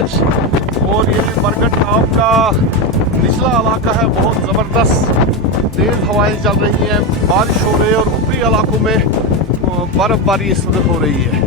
आज। और ये मरगन गाँव का निचला इलाका है, बहुत ज़बरदस्त तेज़ हवाएं चल रही हैं, बारिश हो रही है और ऊपरी इलाकों में बर्फ़बारी इस वक्त हो रही है।